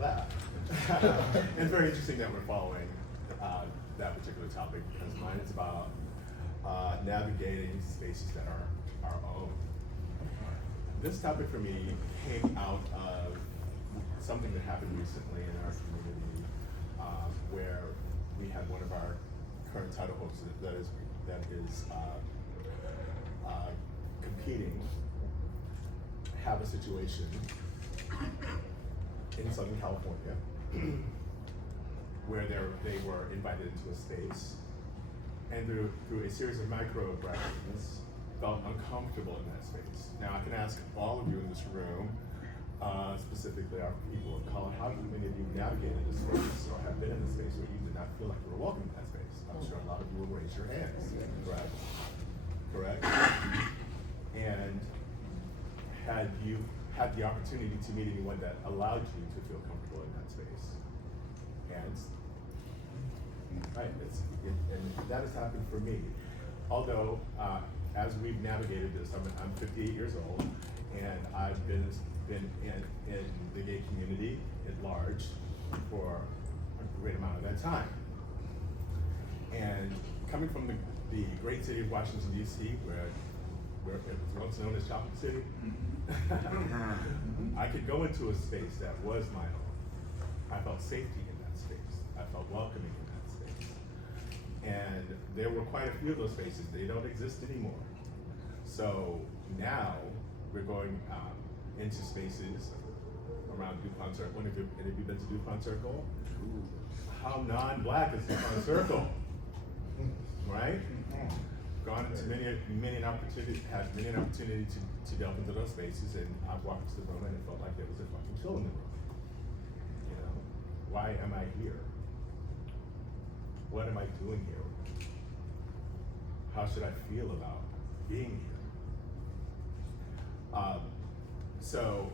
that. It's very interesting that we're following that particular topic because mine is about navigating spaces that are our own. This topic for me came out of something that happened recently in our community where we had one of our current title holders that is competing have a situation in Southern California where they were invited into a space and through a series of microaggressions felt uncomfortable in that space. Now I can ask all of you in this room, specifically our people of color, how many of you navigated this space or have been in the space where you did not feel like you were welcome in that space? I'm sure a lot of you will raise your hands, correct? Correct? And had you had the opportunity to meet anyone that allowed you to feel comfortable in that space? Hands? Right, and that has happened for me. Although, as we've navigated this, I'm 58 years old, and I've been in the gay community at large for a great amount of that time. And coming from the great city of Washington, D.C., where it was once known as Chocolate City, I could go into a space that was my own. I felt safety in that space. I felt welcoming in that space. And there were quite a few of those spaces. They don't exist anymore. So now we're going into spaces around DuPont Circle. Have you been to DuPont Circle? How non-black is DuPont Circle? Right? Gone into many an opportunity, had many an opportunity to delve into those spaces, and I've walked into the room and it felt like there was a fucking chill in the room. You know, why am I here? What am I doing here? How should I feel about being here? So,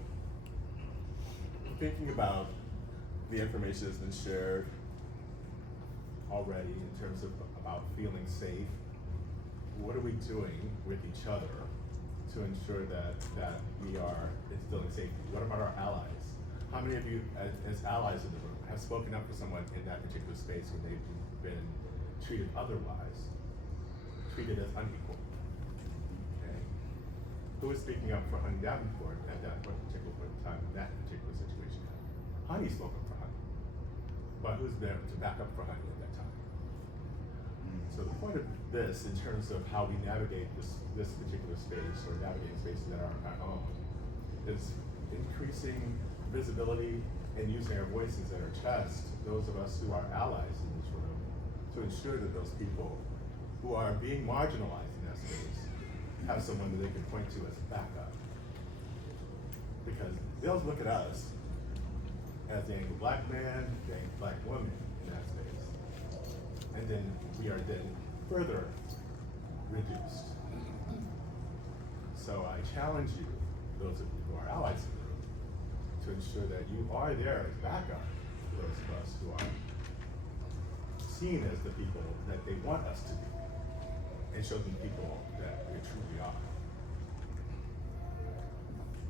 thinking about the information that's been shared already in terms of about feeling safe, what are we doing with each other to ensure that we are instilling safety? What about our allies? How many of you, as allies in the room, have spoken up for someone in that particular space when they've been treated otherwise, treated as unequal? Okay. Who is speaking up for Honey Davenport at that particular point in time in that particular situation? Honey spoke up for Honey, but who's there to back up for Honey at that time? So the point of this, in terms of how we navigate this particular space or navigating spaces that are our own, is increasing visibility and using our voices and our chest, those of us who are allies in this room, to ensure that those people who are being marginalized in that space have someone that they can point to as a backup. Because they'll look at us as the angry black man, the angry black woman in that space. And then we are then further reduced. So I challenge you, those of you who are allies in the room, to ensure that you are there as backup for those of us who are seen as the people that they want us to be, and show them people that we truly are.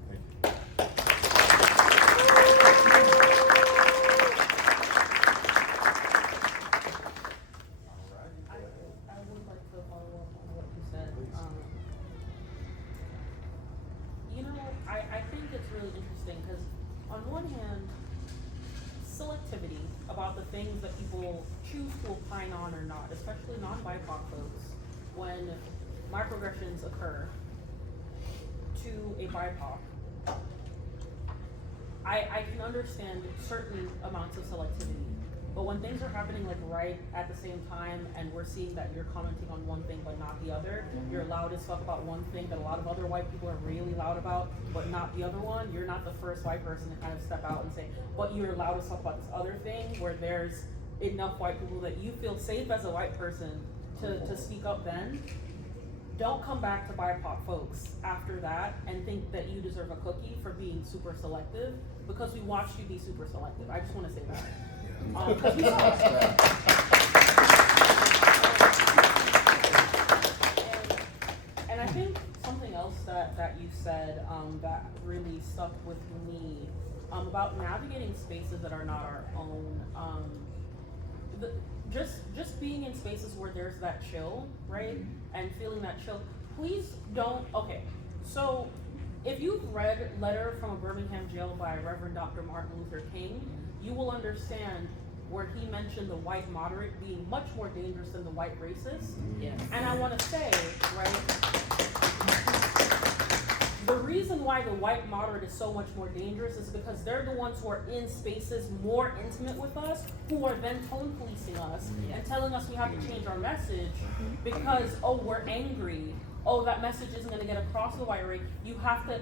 Thank you. I think it's really interesting because on one hand, selectivity about the things that people choose to opine on or not, especially non-BIPOC folks, when microaggressions occur to a BIPOC, I can understand certain amounts of selectivity. But when things are happening like right at the same time and we're seeing that you're commenting on one thing but not the other, you're loud as fuck about one thing that a lot of other white people are really loud about but not the other one, you're not the first white person to kind of step out and say, but you're loud as fuck about this other thing, where there's enough white people that you feel safe as a white person to speak up then. Don't come back to BIPOC folks after that and think that you deserve a cookie for being super selective, because we watched you be super selective. I just want to say that. And I think something else that you said that really stuck with me about navigating spaces that are not our own. Just being in spaces where there's that chill, right? And feeling that chill. Please don't, okay, so if you've read Letter from a Birmingham Jail by Reverend Dr. Martin Luther King, you will understand where he mentioned the white moderate being much more dangerous than the white racist. Yes. And I want to say, right, the reason why the white moderate is so much more dangerous is because they're the ones who are in spaces more intimate with us, who are then tone policing us and telling us we have to change our message because, oh, we're angry. Oh, that message isn't going to get across to the white race. You have to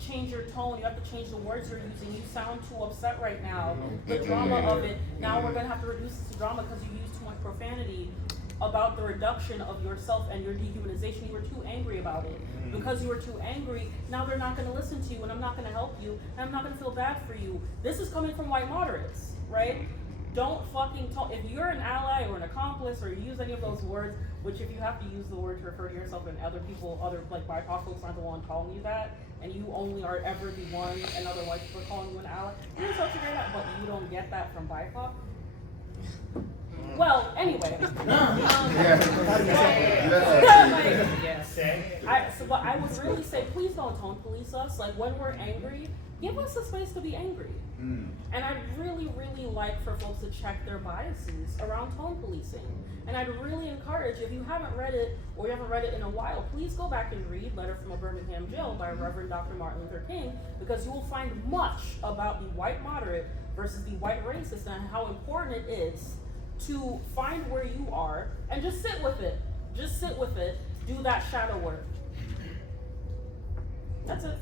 change your tone. You have to change the words you're using. You sound too upset right now. The drama of it. Now we're going to have to reduce this to drama because you use too much profanity about the reduction of yourself and your dehumanization. You were too angry about it. Because you were too angry, now they're not going to listen to you, and I'm not going to help you, and I'm not going to feel bad for you. This is coming from white moderates, right? Don't fucking talk. If you're an ally or an accomplice, or you use any of those words, which if you have to use the word to refer to yourself and other people, other like BIPOC folks aren't the one calling you that, and you only are ever the one, and other white people are calling you an ally, you're supposed to figure that, but you don't get that from BIPOC. Well, anyway. But I would really say, please don't tone police us. Like, when we're angry, give us a space to be angry. And I'd really, really like for folks to check their biases around tone policing. And I'd really encourage, if you haven't read it, or you haven't read it in a while, please go back and read Letter from a Birmingham Jail by Reverend Dr. Martin Luther King, because you will find much about the white moderate versus the white racist and how important it is to find where you are and just sit with it. Just sit with it. Do that shadow work. That's it.